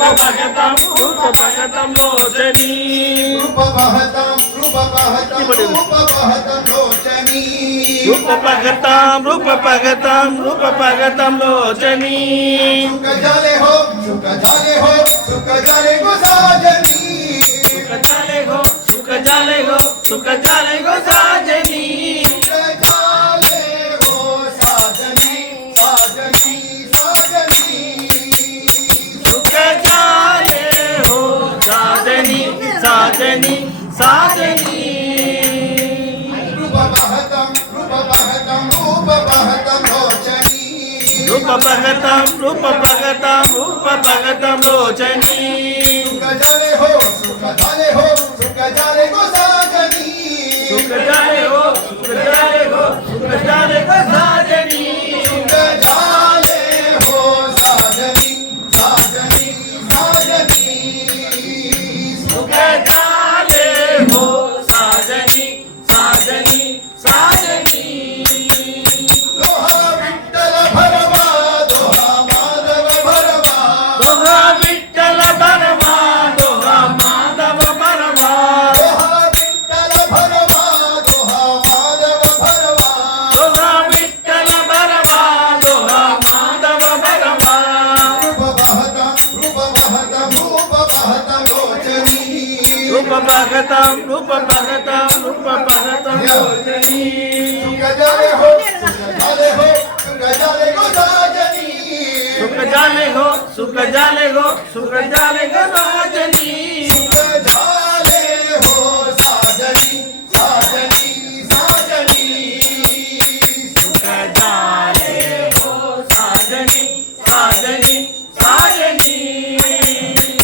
रूपभगतं रूपभगतं लोचनी रूपभगतं लोचनी रूपभगतं रूपभगतं लोचनी सुख झाले हो साजनी सुख झाले हो सुख झाले हो सुख झाले हो साजनी साजनी साजनी रूपभगतं लोचनी रूपभगतं लोचनी सुख झाले हो साजनी सुख झाले हो सुख झाले हो सुख झाले हो साजनी सुख झाले हो साजनी सुख झाले हो साजनी साजनी साजनी दोहा विठ्ठल भरवा दोहा माधव भरवा दोहा विठ्ठल भरवा दोहा माधव भरवा दोहा विठ्ठल भरवा दोहा माधव भरवा दोहा विठ्ठल भरवा दोहा माधव भरवा रूपभगतं लोचनी रूपभगतं लोचनी सुख झाले हो साजनी सुख झाले हो सुख झाले हो सुख झाले हो साजनी सुख झाले हो साजनी सुख झाले हो साजनी साजनी साजनी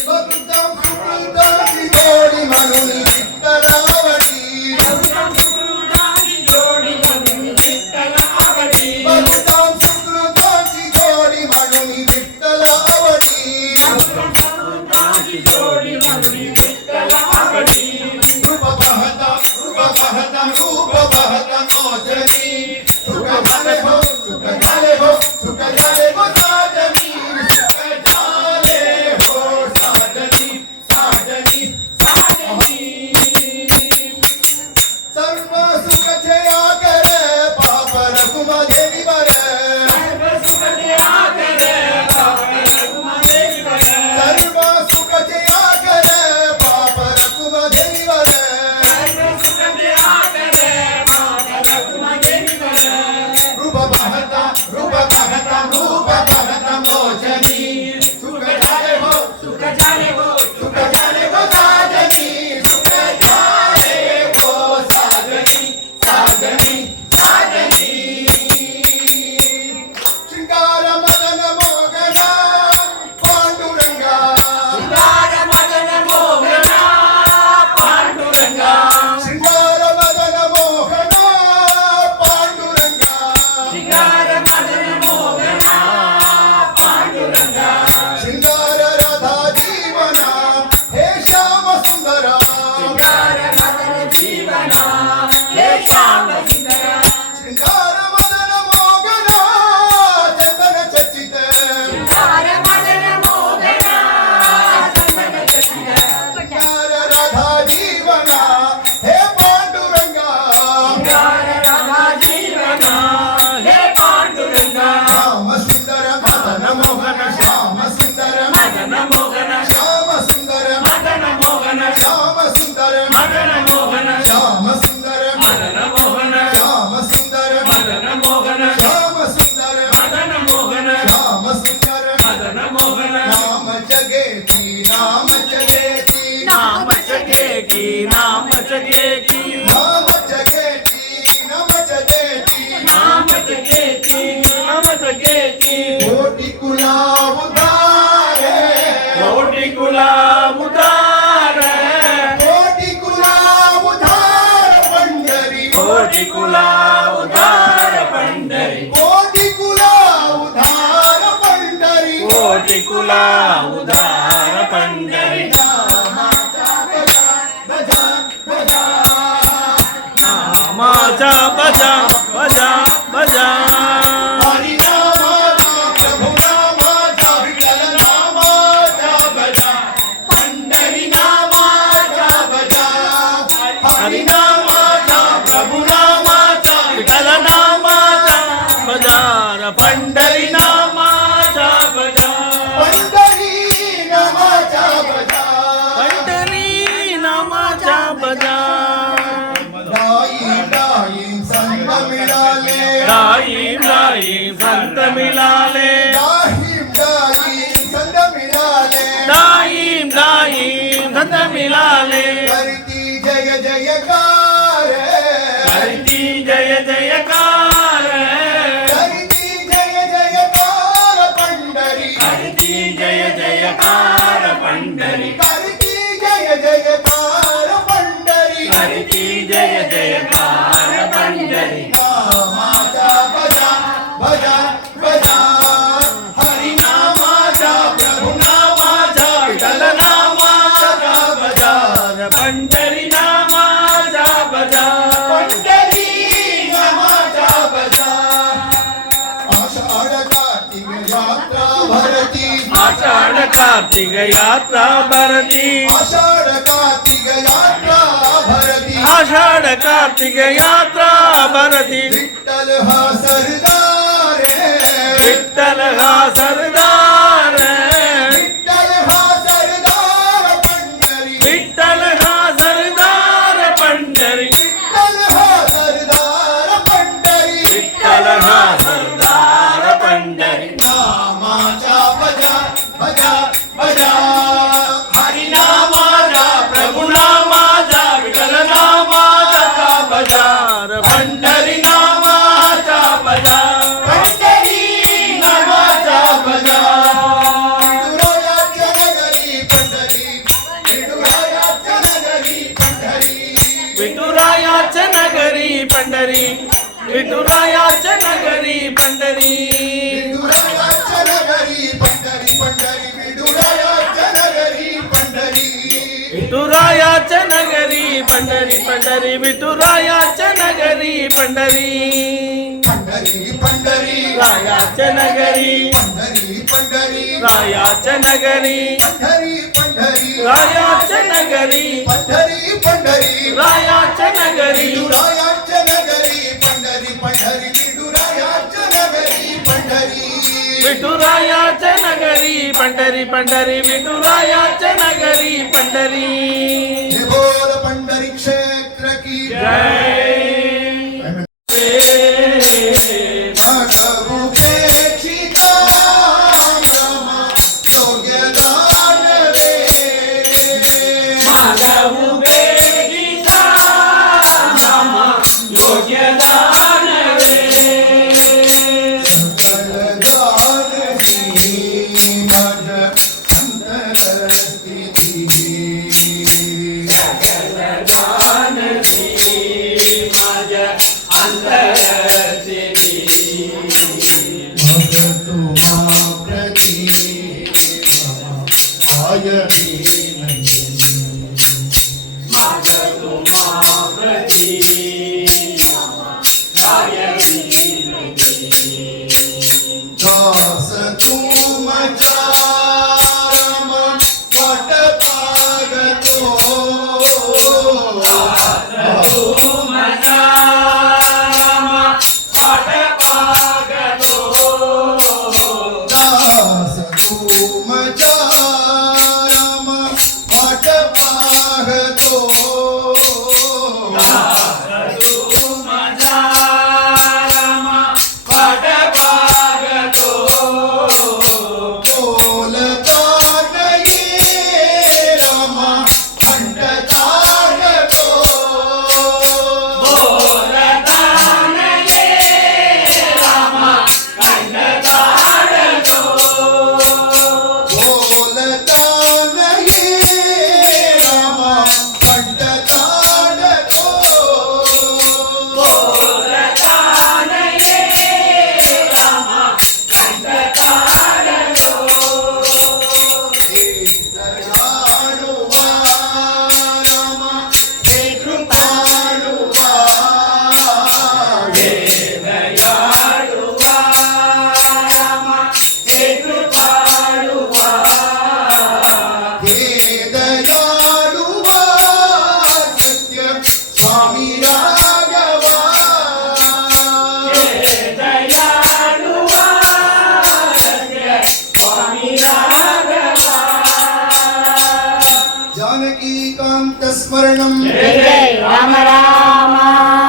सुकृतं सुकृताची जोडी म्हणून विठ्ठल आवडी सुकृताची जोडी म्हणून विठ्ठल आवडी सुकृतं सुकृताची जोडी म्हणून विठ्ठल आवडी सुकृताची जोडी म्हणून विठ्ठल आवडी रूपभगतं लोचनी सुख झाले हो साजनी सुख झाले हो साजनी सर्व सुख छेया करे पाप रघुम देवी बर सर्व सुख छेया करे पाप रघुम देवी बर रूपभगतं लोचनी सुख झाले हो साजनी सुख झाले हो साजनी शृंगार मदन मोगना पांडुरंगा शृंगार मदन मोहना पांडुरंगा शृंगार मदन मोगना पांडुरंगा शृंगार मदन मोहना पांडुरंगा शृंगार राधा जीवना हे श्याम सुंदरा शृंगार मदन जीवना हे श्याम सुंदरा शृंगार मदन मोगना चंदन चचित शृंगार मदन मोहना चंदन चकित शृंगार राधा जीवना हे पांडुरंगा शृंगार राधा जीवना हे पांडुरंगा श्याम सुंदर मदन मोहन श्याम सुंदर मदन मोहन श्याम सुंदर मदन मोहन श्याम सुंदर मदन मोहन श्याम सुंदर मदन मोहन श्याम सुंदर मदन मोहन श्याम सुंदर मदन मोहन श्याम सुंदर मदन मोहन नाम जगेती नाम जगेती नाम जगेगी नाम जगेगी नाम जगेती नाम जगेती नाम जगेगी नाम जगेगी कोटि कुला उधारे कोटि कुला उदार कोटि कुला उधार पंढरी कोटि कुला उदार पंढरी कोटि कुला उधार पंढरी कोटि कुला उदार पंढरी नामाचा बजा बजा बजा हरिनामाचा प्रभु नामाचा डाळिंब संत मिळाले डाळिंब डाळिंब संत मिळाले डाळिंब डाळिंब संत मिळाले करती जय जयकार करती जय जयकार करती जय जयकार पंढरी करती जय जयकार पंढरी करती जय जयकार पंढरी करती जय जयकार पंढरी नामाचा बजा बजा बजा हरिनामाचा प्रभु नामाचा विठ्ठल नामाचा बजार पंढरी नामाचा बजार पंढरी नामाचा बजा आषाढ कार्तिक यात्रा भरती आषाढ कार्तिक यात्रा भरती आषाढ कार्तिक यात्रा भरती आषाढ कार्तिक यात्रा भरती विठ्ठल हा सरदार विठ्ठल हा सरदार विठ्ठल हा सरदार पंढरी विठ्ठल हा सरदार पंढरी विठ्ठल हा सरदार पंढरी विठ्ठल हा सरदार पंढरी नामाचा बजा बजा बजा हरिनामाचा प्रभु नामाचा विठ्ठल नामाचा बजार पंढरी नामाचा बजार पंढरी नामाचा बजार विठुरायाच्या नगरी पंढरी विठुरायाच्या नगरी पंढरी विठुरायाच्या नगरी पंढरी विठुरायाच्या नगरी पंढरी विठुरायाच्या नगरी पंढरी पंढरी विठुरायाच्या नगरी पंढरी विठुरायाच्या नगरी पंढरी पंढरी विठुरायाच्या नगरी पंढरी पंढरी पंढरी रायाच्या नगरी पंढरी पंढरी रायाच्या नगरी पंढरी पंढरी रायाच्या नगरी पंढरी पंढरी रायाच्या नगरी विठुरायाच्या नगरी पंढरी पंढरी विठुरायाच्या नगरी पंढरी विठुरायाच्या नगरी पंढरी पंढरी विठुरायाच्या नगरी पंढरी हे बोल पंढरी क्षेत्र की जय भगवुपेक्षिता ब्रह्म योग्यदान सकल जानती मज अंतर स्थिती भगतुमा प्रति आय दास तुम चारम पट पागतो दास तुम चारम पट पागतो बोलता नहीं रमा खंडता तो बोलता नहीं रमा खंडता तो दयाळुवा रमा हे कृपाळुवा हे दयाळुवा सत्य स्वामी राघवा जानकी कांत स्मरणम जय जय राम राम